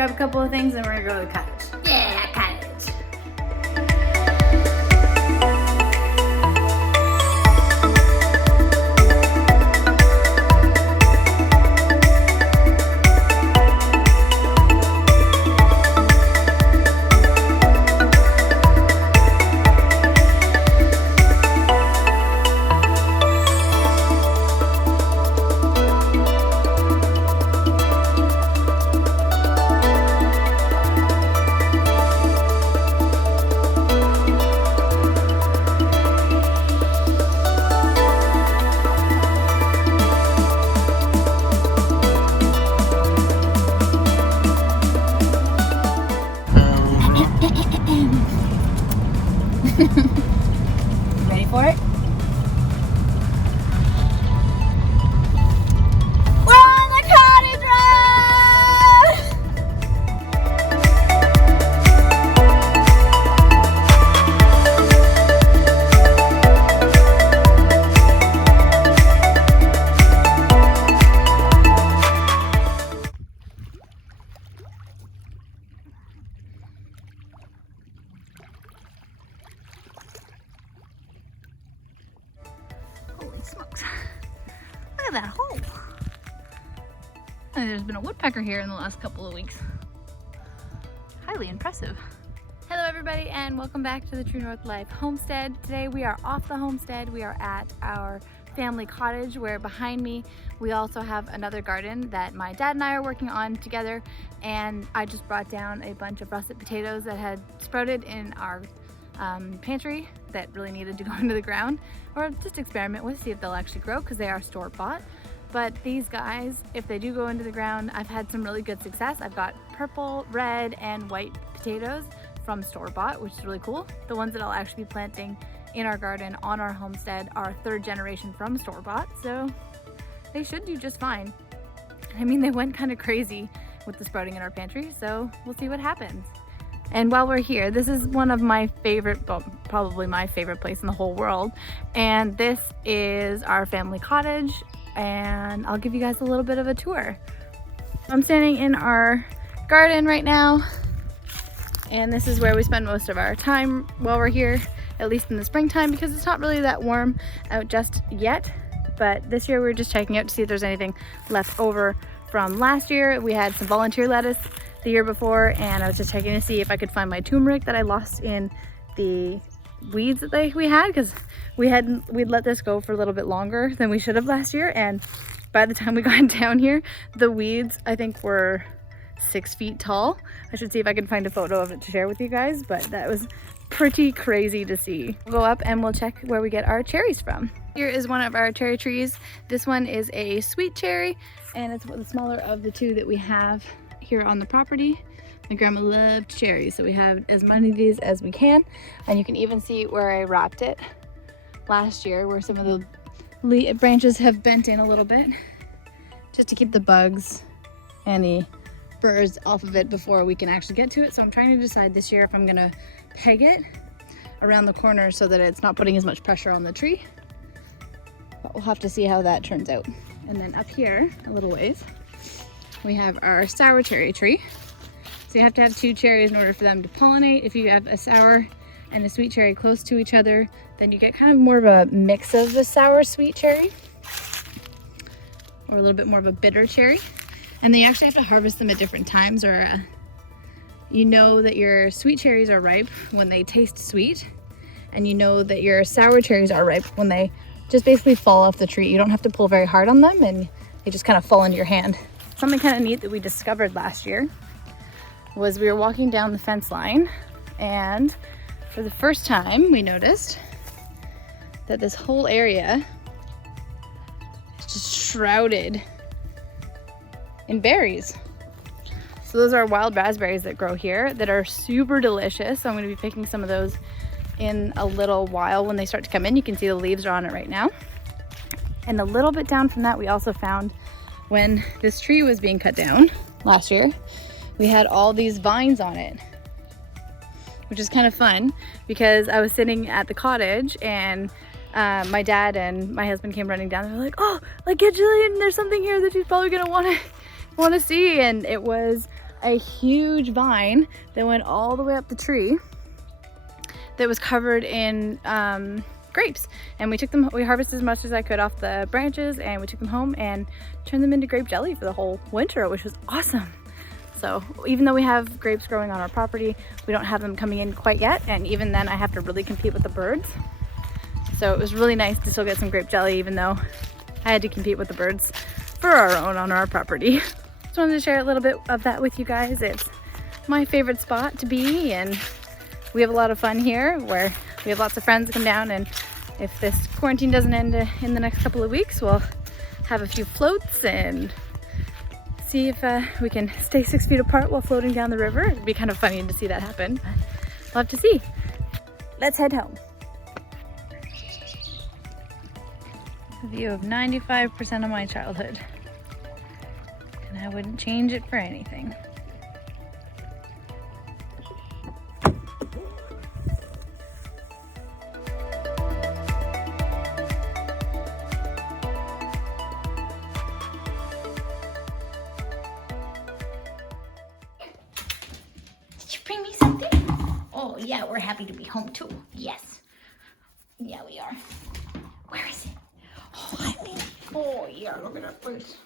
grab a couple of things and we're gonna go to the cottage. Yeah, cottage. Ready for it? We're on the cottage road! Holy smokes. Look at that hole. And there's been a woodpecker here in the last couple of weeks. Highly impressive. Hello everybody and welcome back to the True North Life homestead. Today we are off the homestead. We are at our family cottage where behind me we also have another garden that my dad and I are working on together, and I just brought down a bunch of russet potatoes that had sprouted in our pantry that really needed to go into the ground or just experiment with, see if they'll actually grow because they are store-bought. But these guys, if they do go into the ground, I've had some really good success. I've got purple, red, and white potatoes from store-bought, which is really cool. The ones that I'll actually be planting in our garden on our homestead are third generation from store-bought, so they should do just fine. I mean, they went kind of crazy with the sprouting in our pantry, so we'll see what happens. And while we're here, this is one of my favorite, well, probably my favorite place in the whole world. And this is our family cottage, and I'll give you guys a little bit of a tour. I'm standing in our garden right now, and this is where we spend most of our time while we're here, at least in the springtime, because it's not really that warm out just yet. But this year we're just checking out to see if there's anything left over from last year. We had some volunteer lettuce the year before, and I was just checking to see if I could find my turmeric that I lost in the weeds that we had, because we'd let this go for a little bit longer than we should have last year, and by the time we got down here, the weeds I think were 6 feet tall. I should see if I can find a photo of it to share with you guys, but that was pretty crazy to see. We'll go up and we'll check where we get our cherries from. Here is one of our cherry trees. This one is a sweet cherry, and it's the smaller of the two that we have here on the property. My grandma loved cherries, so we have as many of these as we can, and you can even see where I wrapped it last year, where some of the branches have bent in a little bit, just to keep the bugs and the birds off of it before we can actually get to it. So I'm trying to decide this year if I'm gonna peg it around the corner so that it's not putting as much pressure on the tree, but we'll have to see how that turns out. And then up here a little ways we have our sour cherry tree. So you have to have 2 cherries in order for them to pollinate. If you have a sour and a sweet cherry close to each other, then you get kind of more of a mix of the sour sweet cherry, or a little bit more of a bitter cherry. And then you actually have to harvest them at different times, or you know that your sweet cherries are ripe when they taste sweet, and you know that your sour cherries are ripe when they just basically fall off the tree. You don't have to pull very hard on them, and they just kind of fall into your hand. Something kind of neat that we discovered last year was we were walking down the fence line, and for the first time we noticed that this whole area is just shrouded in berries. So those are wild raspberries that grow here that are super delicious. So I'm going to be picking some of those in a little while when they start to come in. You can see the leaves are on it right now. And a little bit down from that, we also found, when this tree was being cut down last year, we had all these vines on it, which is kind of fun because I was sitting at the cottage and my dad and my husband came running down. They're like, "Oh, like, get Jillian, there's something here that she's probably gonna want to see." And it was a huge vine that went all the way up the tree that was covered in grapes, and we harvested as much as I could off the branches, and we took them home and turned them into grape jelly for the whole winter, which was awesome. So even though we have grapes growing on our property, we don't have them coming in quite yet, and even then I have to really compete with the birds. So it was really nice to still get some grape jelly, even though I had to compete with the birds for our own on our property. Just wanted to share a little bit of that with you guys. It's my favorite spot to be, and we have a lot of fun here where we have lots of friends that come down, and if this quarantine doesn't end in the next couple of weeks, we'll have a few floats and see if we can stay 6 feet apart while floating down the river. It'd be kind of funny to see that happen. Love to see. Let's head home. A view of 95% of my childhood, and I wouldn't change it for anything. Did you bring me something? Oh yeah, we're happy to be home too. Yes. Yeah, we are. Where is it? Oh, I mean, oh yeah, look at that face.